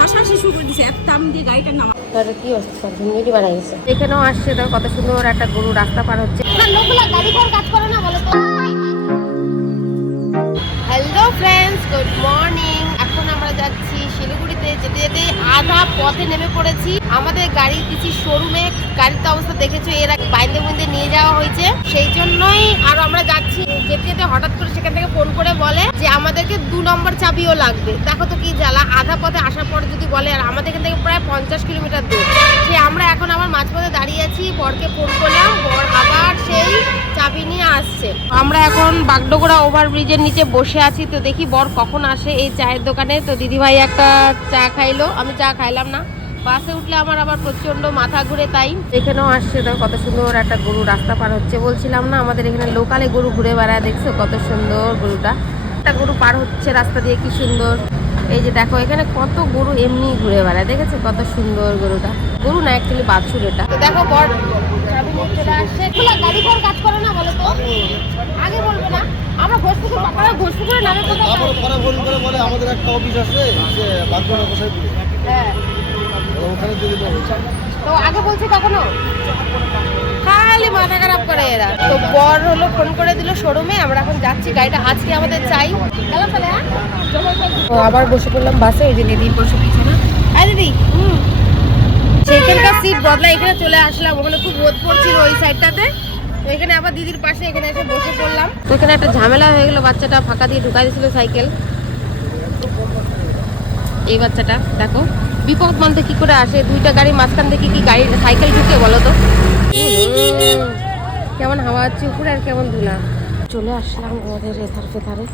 হাসাহাসি শুরু করে দিছে, এত দাম দিয়ে গাড়িটার নাম। তাহলে কি অবস্থা, ভিন্ডিটি বানাই গেছে। এখানেও আসছে, দেখো কত সুন্দর একটা গরু রাস্তা পার হচ্ছে। লোকগুলা গাড়ি ঘর কাজ করে না বলো তো। Hello friends, good morning. এখন আমরা যাচ্ছি শিলিগুড়িতে। যেতে যেতে আধা পথে নেমে পড়েছি। আমাদের গাড়ি কিছু শোরুমে, গাড়ির তো অবস্থা দেখেছো, এর আগে বাইন্দে নিয়ে যাওয়া হয়েছে, সেই জন্যই আর আমরা যাচ্ছি। যেতে যেতে হঠাৎ করে সেখান থেকে ফোন করে বলে যে আমাদেরকে 2 নম্বর চাবিও লাগবে। দেখো তো কি জ্বালা, আধা পথে আসার পর যদি বলে, আর আমাদের এখান থেকে প্রায় 50 কিলোমিটার দূর। সে আমরা এখন আমার মাঝপথে দাঁড়িয়ে আছি, বরকে ফোন করলাম, বর আবার সেই চাবি নিয়ে আসছে। আমরা এখন বাগডোগরা ওভারব্রিজের নিচে বসে আছি, তো দেখি বর কখন আসে এই চায়ের দোকানে। তো দিদিভাই একটা চা খাইলো, আমি চা খাইলাম না। বাসে উঠলে আমার আবার প্রচন্ড মাথা ঘুরে, তাই এখানেও আসছে। দেখো কত সুন্দর একটা গরু রাস্তা পার হচ্ছে। বলছিলাম না আমাদের এখানে লোকালে গরু ঘুরে বেড়ায়, দেখছো কত সুন্দর গরুটা। একটা গরু পার হচ্ছে রাস্তা দিয়ে, কি সুন্দর। এই যে দেখো এখানে কত গরু এমনি ঘুরে বেড়ায়, দেখেছো কত সুন্দর গরুটা। গরু না, অ্যাকচুয়ালি বাছুর এটা। তো দেখো বর চাবি নিয়ে চলে আসছে। গাড়ি ঘর কাজ করে না বলো তো, আগে বলবে না। আমরা ঘোষপুকুর পাড়া, ঘোষপুকুরের নামে পরে ফোন করে বলে আমাদের একটা অফিস আছে যে বাগডোগরা গোসাইপুরে। হ্যাঁ, ওখানে দিয়ে দিতে হবে। তো আগে বলছি কখনো, খালি মাথা খারাপ করে এরা। তো বর হলো ফোন করে দিল শোরুমে, আমরা এখন যাচ্ছি। গাড়িটা আজকে আমাদের চাই। গেল তাহলে, হ্যাঁ তো আবার বসে পড়লাম বাসে। এই যে দিদি বসে পিছনে। হ্যাঁ দিদি, সেইখানকার সিট বদলা এখানে চলে আসলাম। ওখানে খুব রোদ পড়ছিল ওই সাইডটাতে, তো এখানে আবার দিদির পাশে এখানে এসে বসে পড়লাম। তো এখানে একটা ঝামেলা হয়ে গেল, বাচ্চাটা ফাঁকা দিয়ে ঢুকাই দিয়েছিল সাইকেল। এই বাচ্চাটা দেখো বিপদ মানতে কি করে আসে, দুইটা গাড়ি মাঝখান থেকে কি গাড়ি সাইকেল ঢুকে বলো তো। কেমন হাওয়া হচ্ছে উপরে আর কেমন ধুলা। চলে আসলাম আমাদের এধার ফেধারে।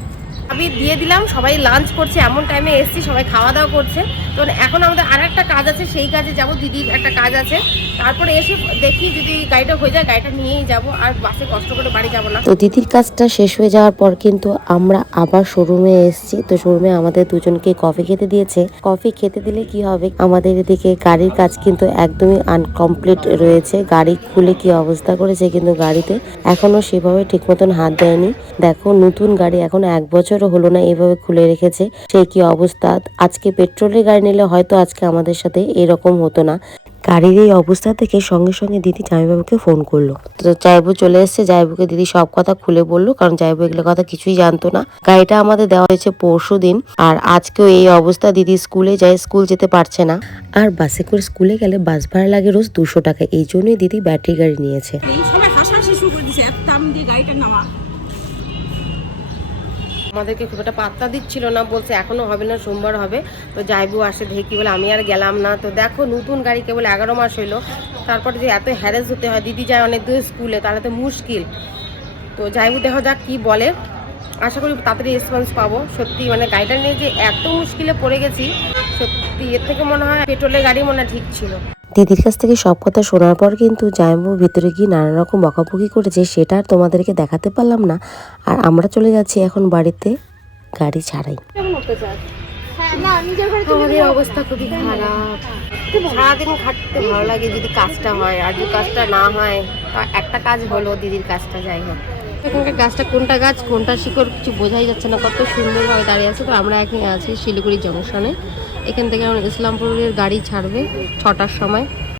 আমি দিয়ে দিলাম, সবাই লাঞ্চ করছে, এমন টাইমে এসছি, সবাই খাওয়া দাওয়া করছে। তো এখন আমাদের আর একটা কাজ আছে, সেই কাজে যাব। দিদির একটা কাজ আছে, তারপরে এসে দেখি যদি গাড়িটা হয়ে যায় গাড়িটা নিয়েই যাব, আর বাসে কষ্ট করে বাড়ি যাব না। তো দিদির কাজটা শেষ হয়ে যাওয়ার পর কিন্তু আমরা আবার শোরুমে এসেছি। তো শোরুমে আমাদের দুজনকে কফি খেতে দিয়েছে। কফি খেতে দিলে কি হবে, আমাদের এদিকে গাড়ির কাজ কিন্তু একদমই আনকমপ্লিট রয়েছে। গাড়ি খুলে কি অবস্থা করেছে, কিন্তু গাড়িতে এখনো সেভাবে ঠিক মতন হাত দেয়নি। দেখো নতুন গাড়ি, এখন 1 বছরও হলো না, এভাবে খুলে রেখেছে। সেই কি অবস্থা। আজকে পেট্রোলের গাড়ি নিলে হয়তো আজকে আমাদের সাথে এরকম হতো না। গাড়ির এই অবস্থা থেকে সঙ্গে সঙ্গে দিদি জামাইবাবুকে ফোন করলো। তো জামাইবাবু চলে এসেছে। জামাইবাবুকে দিদি সব কথা খুলে বললো, কারণ জামাইবাবু এগুলো কথা কিছুই জানতো না। গাড়িটা আমাদের দেওয়া হয়েছে পরশুদিন, আর আজকেও এই অবস্থা। দিদি স্কুলে যায়, স্কুল যেতে পারছে না। আর বাসে করে স্কুলে গেলে বাস ভাড়া লাগে রোজ 200 টাকা। এই জন্যই দিদি ব্যাটারি গাড়ি নিয়েছে। এই সবাই হাসাহাসি শুরু করে দিছে, এত দাম দিয়ে গাড়িটার নাম। আমাদেরকে খুব একটা পাত্তা দিচ্ছিল না, বলছে এখনো হবে না, সোমবার হবে। তো জামাইবাবু আসে, দেখি বলে আমি আর গেলাম না। তো দেখো নতুন গাড়ি, কেবল 11 মাস হইলো, তারপরে যে এত হ্যারেস হতে হয়। দিদি যায় অনেক দূর স্কুলে, তাহলে তো মুশকিল। তো জামাইবাবু দেখা যাক কি বলে, আশা করি তাড়াতাড়ি রেসপন্স পাবো। সত্যি মানে গাড়িটা নিয়ে যে এত মুশকিলে পড়ে গেছি, সত্যি এর থেকে মনে হয় পেট্রোলের গাড়ি মনে হয় ঠিক ছিল। দিদির কাছ থেকে সব কথা শোনার পর কিন্তু জামাইবাবু ভিতরে গিয়ে নানা রকম বকাবকি করেছে, সেটা আর তোমাদেরকে দেখাতে পারলাম না। আর আমরা চলে যাচ্ছি এখন বাড়িতে, গাড়ি ছাড়াই। আমাদের অবস্থা খুবই খারাপ। সারাদিন খাটতে ভালো লাগে যদি কাজটা হয়, আর যদি কাজটা না হয়, একটা কাজ হলো দিদির কাজটা, যাই হোক। এখানকার গাছটা কোনটা গাছ কোনটা শিকড় কিছু বোঝাই যাচ্ছে না, কত সুন্দরভাবে দাঁড়িয়ে আছে। তো আমরা এখন আছি শিলিগুড়ি জংশনে। এখান থেকে ইসলামপুরের গাড়ি ছাড়বে 6টার সময়।